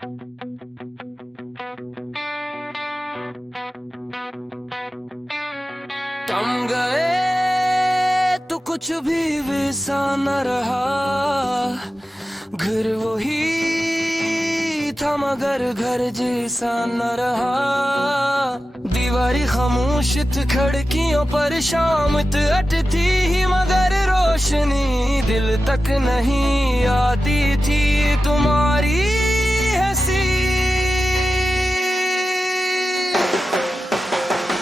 थम गए तो कुछ भी वैसा न रहा, घर वही था मगर घर जैसा न रहा। दीवारी खामोश थी, खिड़कियों पर शाम अटती ही मगर रोशनी दिल तक नहीं आती थी तुम्हारी हंसी।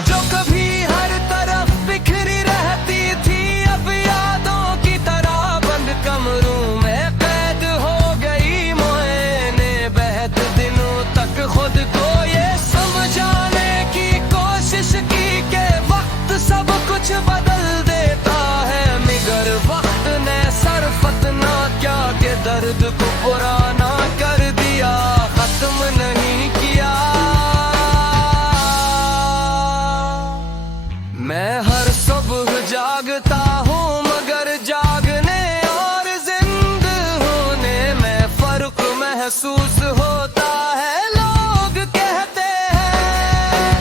जो कभी हर तरफ बिखरी रहती थी अब यादों की तरह बंद कमरों में कैद हो गई। मैंने बेहद दिनों तक खुद को ये समझाने की कोशिश की कि वक्त सब कुछ बदल देता है, मगर वक्त ने सरफत ना क्या के दर्द को पुराना कर दिया, खत्म नहीं किया। मैं हर सुबह जागता हूँ मगर जागने और जिंदा होने में फर्क महसूस होता है। लोग कहते हैं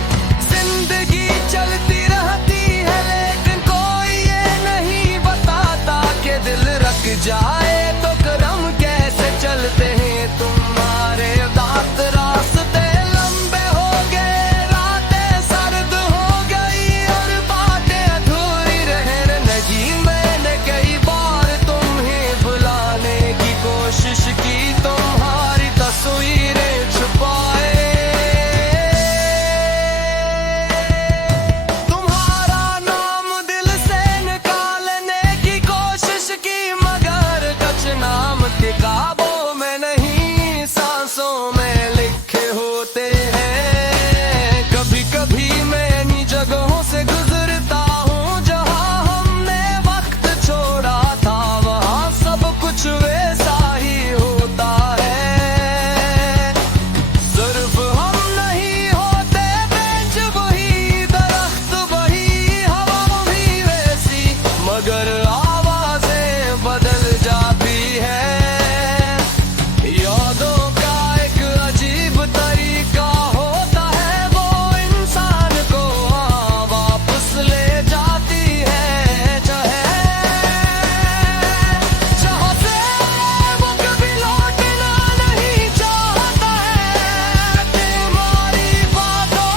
जिंदगी चलती रहती है, लेकिन कोई ये नहीं बताता कि दिल रख जाए तो कदम कैसे चलते हैं। तुम्हारे दांत रास्ते लंबे हो गए, रातें सर्द हो गई और बातें अधूरी रहने लगी। मैंने कई बार तुम्हें बुलाने की कोशिश की, तुम्हारी तस्वीरें छुपाए। तुम्हारा नाम दिल से निकालने की कोशिश की मगर कुछ नाम किताबों में नहीं सांसों में लिखे होते हैं। कभी कभी मैं इन्हीं जगहों से गुजरता हूँ जहाँ हमने वक्त छोड़ा था, वहाँ सब कुछ वैसा ही होता है। सिर्फ हम नहीं होते, बेंच वही, दरख्त वही, हवा भी वैसी, मगर आवाजें बदल जाती है। यादों का एक अजीब तरीका होता है, वो इंसान को वापस ले जाती है। जहाँ से वो कभी लौटना नहीं चाहता है। तुम्हारी बातों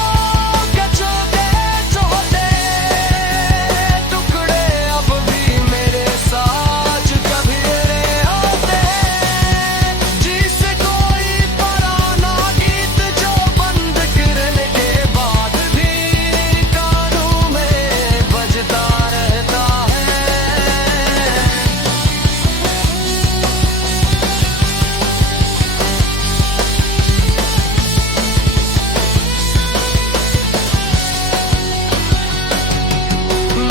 के छोटे छोटे टुकड़े अब भी मेरे साथ कभी रहे होते हैं। जिसे कोई पुराना गीत जो बंद करने के बाद भी कानों में बजता रहता है।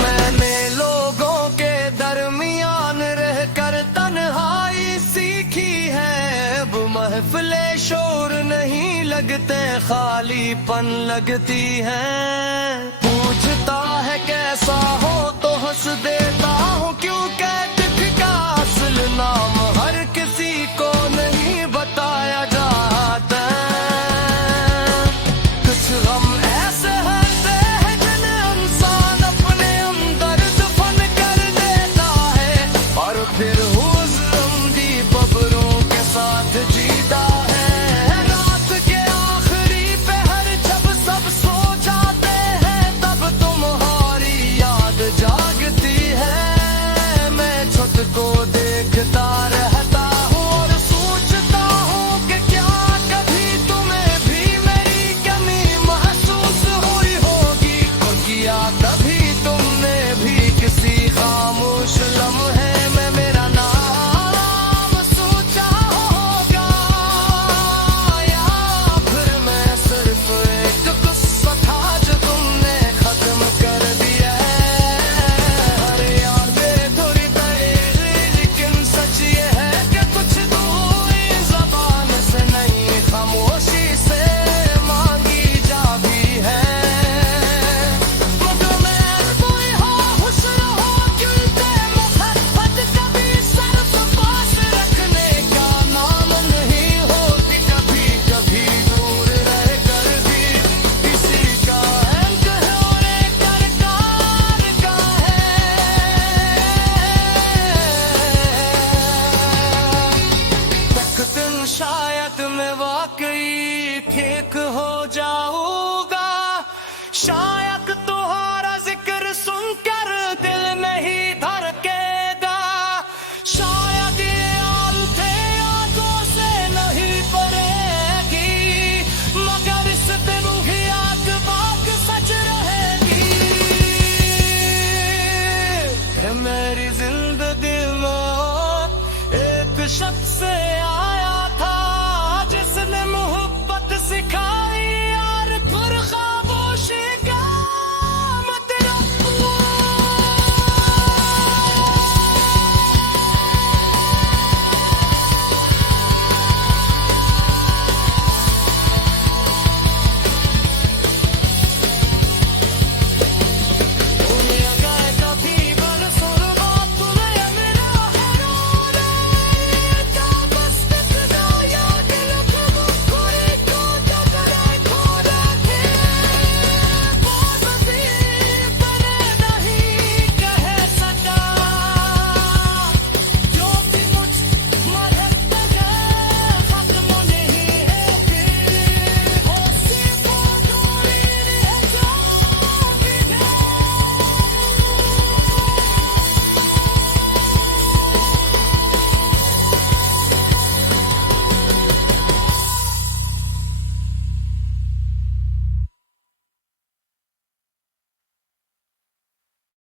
मैंने लोगों के दरमियान रहकर तन्हाई सीखी है। अब महफिलें शोर नहीं लगते, खालीपन लगती हैं। पूछता है कैसा हो तो हंस देता हूँ, क्यों कहते का असल नाम हर किसी को नहीं बताया जाता। कुछ गम ऐसे होते हैं जिन्हें इंसान अपने अंदर दफन कर देता है और फिर हुज़्म दी बबरों के साथ जीता है। रात के आखिरी पहर जब सब सो जाते हैं, तब तुम्हारी याद जागती है। मैं छत को देखता रह शायद मैं वाकई ठीक हो जाऊंगा, शायद तुम्हारा जिक्र सुनकर दिल नहीं धड़केगा, शायद ये आंखें आंखों से नहीं पड़ेगी, मगर इस दिन की आग बात सच रहेगी। ये मेरी जिंदगी में एक शख्स आया था जिसने मोहब्बत सिखाई,